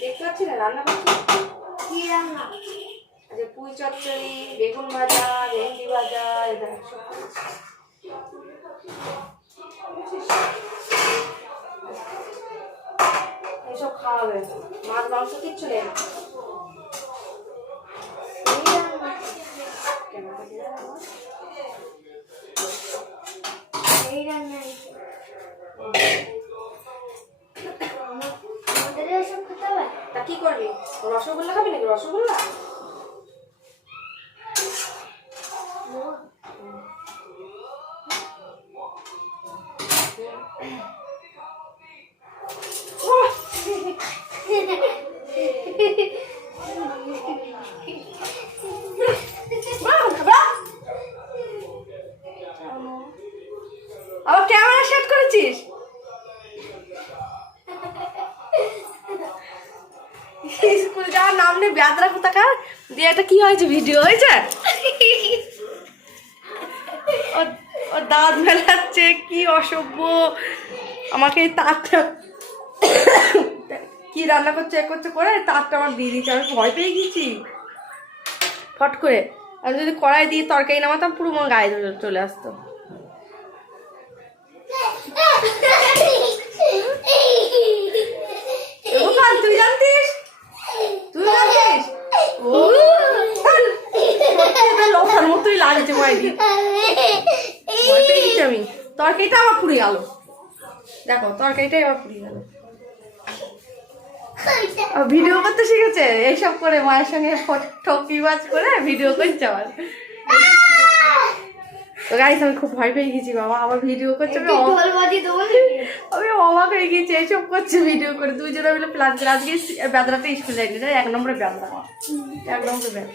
দেখতে পাচ্ছি না রান্না করছি কি রান্না? আচ্ছা পুঁই চচ্চড়ি, বেগুন ভাজা, ভেন্ডি ভাজা, এটা এসব খাওয়াবে। মাছ মাংস কিচ্ছু নেই। তা কি করবি? রসগোল্লা খাবি নাকি? রসগোল্লা আবার ক্যামেরা সেট করেছিস? স্কুল যাওয়ার নাম নেই ব্যাদরা কোথাকার দিয়ে। এটা কি হয়েছে? ভিডিও হয়েছে? ওর দাঁত মেলাচ্ছে, কি অসভ্য। আমাকে তারটা কি রান্না করছে এ করছে করে তারটা আমার দিয়ে দিচ্ছে। আমি ভয় পেয়ে গেছি ফট করে। আমি যদি কড়াই দিয়ে তরকারি নামাতাম পুরো আমার গায়ে চলে আসতো। তুই জানতিস? তুই জানতিস? লোকার মতোই লাগছে মাইদি। ভয় পেয়ে গেছি আমি। তরকারিটা আমার পুড়ে গেল। দেখো তরকারিটাই আমার পুড়ে গেল। ভিডিও করতে শিখেছে এইসব করে, মায়ের সঙ্গে ঠকিবাজ করে ভিডিও করছে আবার। তো গাইস আমি খুব ভয় পেয়ে গেছি। বাবা আমার ভিডিও করছে, আমি অবাক হয়ে গেছি। এইসব করছে ভিডিও করে দুইজনে মিলে প্ল্যান করে। আজকে বেদরাতে স্কুল যায়নি, 1 নম্বরে বেদরা, 1 নম্বরে বেদরা।